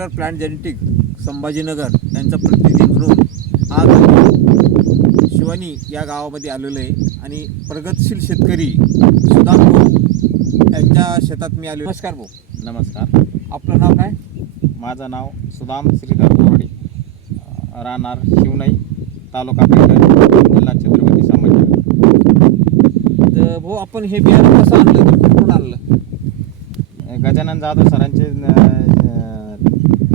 Booster plant genetic Sambhajinagar यांचा प्रतिनिधी म्हणून आज शिवानी या गावामध्ये आलेलो आहे. आणि प्रगतशील शेतकरी सुदाम भाऊ यांच्या शेतात मी आलो नमस्कार भाऊ. नमस्कार. आपलं नाव काय? माझं नाव सुदाम श्रीधर बोर्डे अ, राहणार शिवनाई तालुका पेंढर जिल्हा छत्रपती संभाजीनगर. तर भाऊ आपण हे बियाणं कसं आणलं? कुठून आणलं? गजानन जाधव सरांचे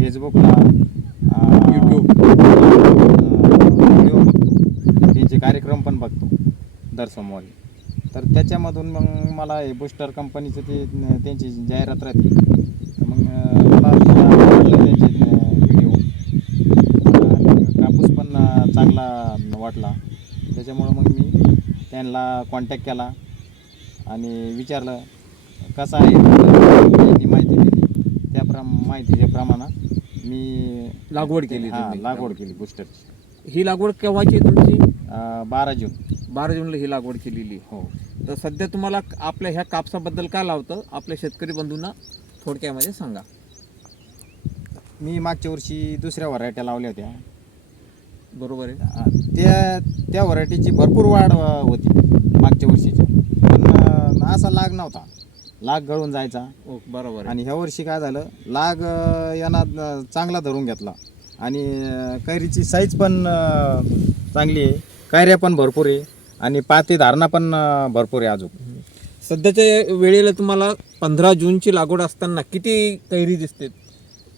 फेसबुकला अ, व्हिडिओ बघतो. त्यांचे कार्यक्रम पण बघतो दर सोमवारी. तर त्याच्यामधून मग मला हे बुस्टर कंपनीचं ते त्यांची जाहिरात राहते. तर मग मला आवडलं त्यांचे व्हिडिओ कापूस पण चांगला वाटला. त्याच्यामुळं मग मी त्यांना कॉन्टॅक्ट केला आणि विचारलं कसं आहे? त्यांनी माहिती दिली. माहितीच्या प्रमाणात मी लागवड केली हां तुम्ही. लागवड केली बुस्टरची ही लागवड केव्हाची आहे तुमची? अं, बारा जून. बारा जूनला ही लागवड केलेली. हो. तर सध्या तुम्हाला आपल्या ह्या कापसाबद्दल काय लावतं? आपल्या शेतकरी बंधूंना थोडक्यामध्ये सांगा. मी मागच्या वर्षी दुसऱ्या व्हरायट्या लावल्या होत्या. बरोबर आहे. अं, त्या त्या व्हरायटीची भरपूर वाढ अं, होती मागच्या वर्षीच्या. पण अं, असा लाग नव्हता. लाग गळून जायचा. ओ बरोबर आहे. आणि ह्या वर्षी काय झालं लाग अं, यांना अं, चांगला धरून घेतला. आणि अं, कैरीची साईज पण अं, चांगली आहे. कैऱ्या पण भरपूर आहे. आणि पाती धारणा पण अं, भरपूर आहे अजून. सध्याच्या वेळेला तुम्हाला पंधरा जूनची लागवड असताना किती कैरी दिसते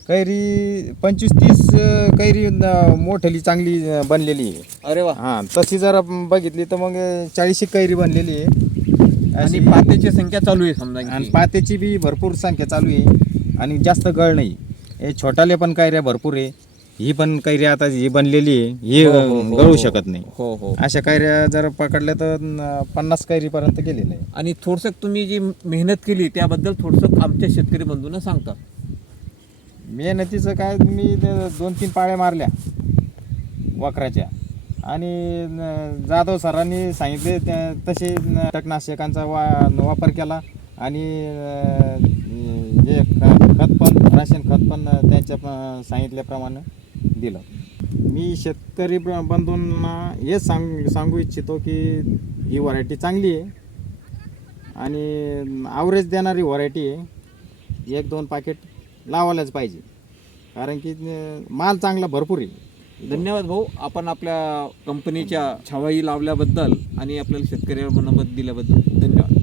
कैरी पंचवीस तीस अं, कैरी अं, मोठली चांगली अं, बनलेली आहे. अरे वा. हां तशी जर बघितली तर मग चाळीस कैरी बनलेली आहे. आणि पात्याची संख्या चालू आहे समजा आणि. पात्याची बी भरपूर संख्या चालू आहे आणि जास्त गळ नाही. हे छोटाले पण कैऱ्या भरपूर आहे. ही पण कैरी आता ही बनलेली आहे ही हो, हो, हो, गळू. शकत नाही. हो हो. अशा कैऱ्या जर पकडल्या तर पन्नास कैरीपर्यंत गेलेलं आहे आणि थोडस तुम्ही जी मेहनत केली त्याबद्दल थोडस आमच्या शेतकरी बंधूंना सांगता. मेहनतीचं काय द- दोन तीन पाळ्या मारल्या. वखराच्या. आणि न- जाधव सरांनी सांगितले त्या तसे न- कीटकनाशकांचा वा वापर केला आणि अं, हे ख- खत पण राशन खत पण त्यांच्या प- सांगितल्याप्रमाणे दिलं. मी शेतकरी ब- बंधूंना हेच सांग सांगू इच्छितो की ही व्हरायटी चांगली आहे आणि आवरेज देणारी व्हरायटी आहे. एक दोन पाकिट लावायलाच पाहिजे. कारण की अं, माल चांगला भरपूर आहे. धन्यवाद भाऊ. आपण आपल्या कंपनीच्या छावाई लावल्याबद्दल आणि आपल्याला शेतकऱ्यांना दिल्याबद्दल. धन्यवाद.